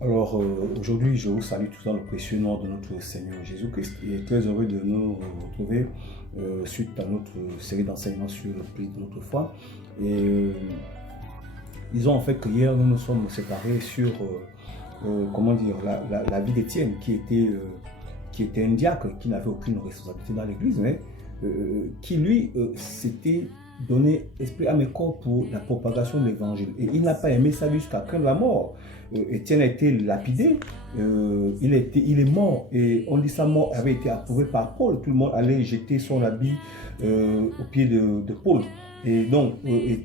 Alors aujourd'hui, je vous salue tous dans le précieux nom de notre Seigneur Jésus-Christ et très heureux de nous retrouver suite à notre série d'enseignements sur le prix de notre foi. Et disons en fait que hier, nous nous sommes séparés sur comment dire, la vie d'Étienne qui était un diacre, qui n'avait aucune responsabilité dans l'Église, mais qui lui s'était donné esprit âme et corps pour la propagation de l'Évangile. Et il n'a pas aimé ça jusqu'à après la mort. Étienne a été lapidé, il est mort, et on dit sa mort avait été approuvée par Paul. Tout le monde allait jeter son habit au pied de Paul. Et donc,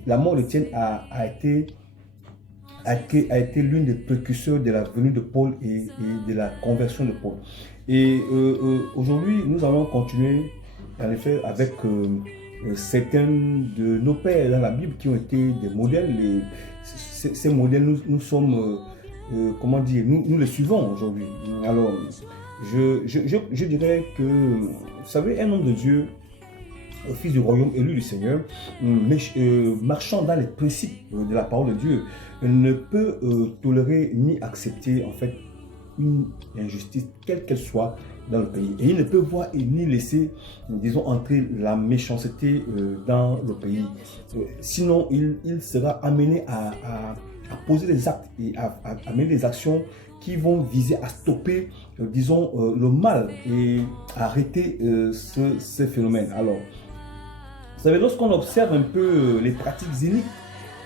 la mort d'Étienne a été l'une des précurseurs de la venue de Paul et de la conversion de Paul. Et aujourd'hui, nous allons continuer, en effet, avec certains de nos pères dans la Bible qui ont été des modèles. Et ces modèles, nous sommes, comment dire, nous les suivons aujourd'hui. Alors, je dirais que, vous savez, un homme de Dieu, fils du royaume élu du Seigneur, marchant dans les principes de la parole de Dieu, ne peut tolérer ni accepter en fait une injustice, quelle qu'elle soit, dans le pays. Et il ne peut voir et ni laisser, disons, entrer la méchanceté dans le pays. Sinon, il sera amené à poser des actes et à mener des actions qui vont viser à stopper, disons, le mal et arrêter ce phénomène. Alors, vous savez, lorsqu'on observe un peu les pratiques iniques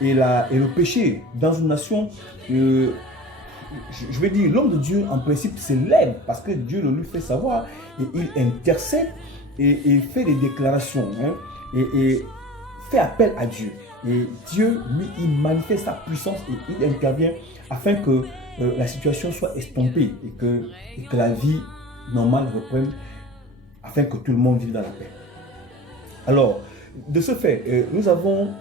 et le péché dans une nation, je vais dire, l'homme de Dieu, en principe, s'élève parce que Dieu le lui fait savoir et il intercède et fait des déclarations et fait appel à Dieu. Et Dieu, lui, il manifeste sa puissance et il intervient afin que la situation soit estompée et que la vie normale reprenne afin que tout le monde vive dans la paix. Alors, de ce fait, nous avons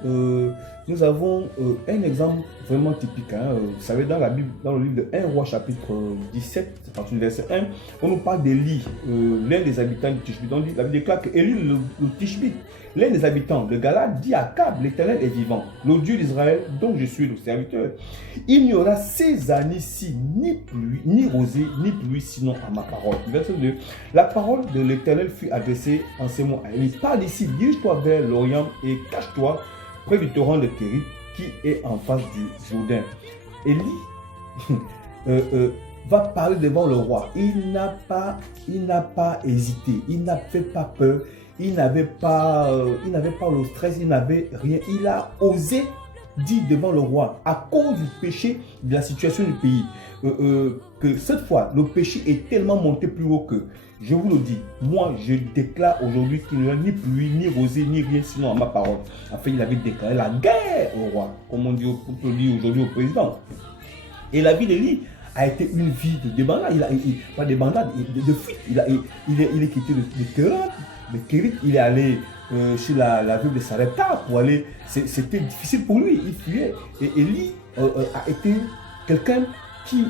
un exemple vraiment typique. Vous savez, dans la Bible, dans le livre de 1 Roi chapitre 17, à partir du verset 1, on nous parle d'Élie, l'un des habitants du Tishbite. La Bible déclare qu'Élie, le Tishbite, l'un des habitants de Galade, dit à Akab, l'Éternel est vivant, le Dieu d'Israël, dont je suis le serviteur. Il n'y aura ces années-ci ni pluie, ni rosée, ni pluie, sinon à ma parole. Verset 2. La parole de l'Éternel fut adressée en ces mots à Élie. Parle d'ici, dirige-toi vers l'Orient et cache-toi près du torrent de Kérit qui est en face du Jourdain. Élie va parler devant le roi. Il n'a pas hésité, il n'a fait pas peur, il n'avait pas le stress, il n'avait rien. Il a osé dire devant le roi, à cause du péché de la situation du pays, que cette fois, le péché est tellement monté plus haut que, je vous le dis, moi je déclare aujourd'hui qu'il n'y aura ni pluie, ni rosée, ni rien sinon à ma parole. Enfin, il avait déclaré la guerre au roi, comme on dit aujourd'hui au président. Et la vie d'Élie a été une vie de débandade, pas de débandade, de fuite. Il est quitté de Kérit, il est allé chez la veuve de Sarepta pour aller. C'était difficile pour lui, il fuyait. Et Élie a été quelqu'un qui,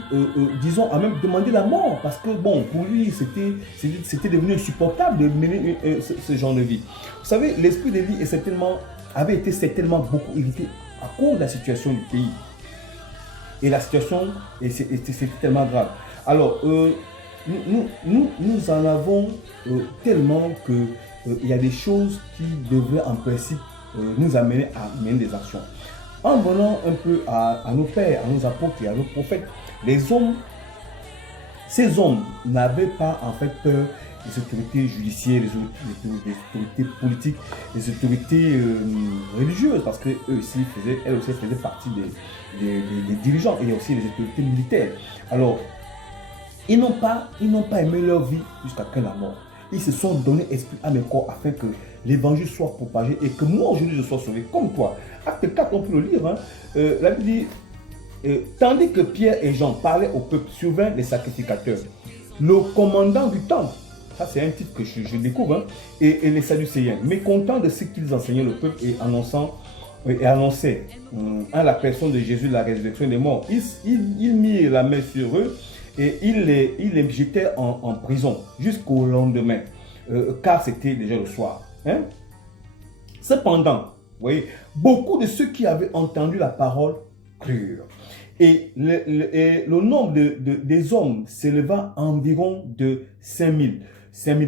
disons, a même demandé la mort parce que, bon, pour lui, c'était devenu insupportable de mener ce genre de vie. Vous savez, l'esprit d'Élie avait été certainement beaucoup irrité à cause de la situation du pays. Et la situation, c'était tellement grave. Alors, nous en avons tellement qu'il y a des choses qui devraient en principe nous amener à mener des actions. En venant un peu à nos pères, à nos apôtres et à nos prophètes, ces hommes n'avaient pas en fait peur des autorités judiciaires, des autorités politiques, des autorités religieuses, parce qu'elles aussi faisaient partie des dirigeants et aussi des autorités militaires. Alors, ils n'ont pas aimé leur vie jusqu'à la mort. Ils se sont donné esprit à mes corps afin que l'évangile soit propagé et que moi aujourd'hui je sois sauvé comme toi. Acte 4, on peut le lire. La Bible dit, tandis que Pierre et Jean parlaient au peuple, survint les sacrificateurs. Le commandant du temple, ça c'est un titre que je découvre, et les Sadducéens, mécontents de ce qu'ils enseignaient le peuple et annonçaient en la personne de Jésus la résurrection des morts, ils mirent la main sur eux et ils les jetaient en prison jusqu'au lendemain, car c'était déjà le soir. Cependant, vous voyez, beaucoup de ceux qui avaient entendu la parole crurent. Et le nombre des hommes s'éleva à environ de 5000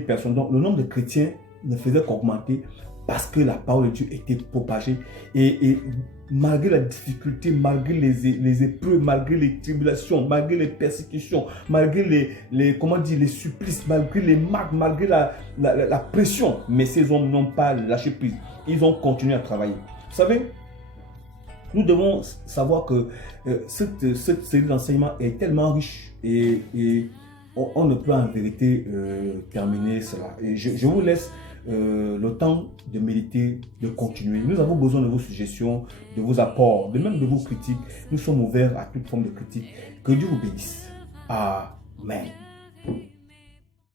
personnes. Donc le nombre de chrétiens ne faisait qu'augmenter parce que la parole de Dieu était propagée. Et malgré la difficulté, malgré les épreuves, malgré les tribulations, malgré les persécutions, malgré les supplices, malgré les marques, malgré la pression, mais ces hommes n'ont pas lâché prise. Ils ont continué à travailler. Vous savez, nous devons savoir que cette série d'enseignements est tellement riche et on ne peut en vérité terminer cela. Et je vous laisse le temps de méditer, de continuer. Nous avons besoin de vos suggestions, de vos apports, de même de vos critiques. Nous sommes ouverts à toute forme de critique. Que Dieu vous bénisse. Amen.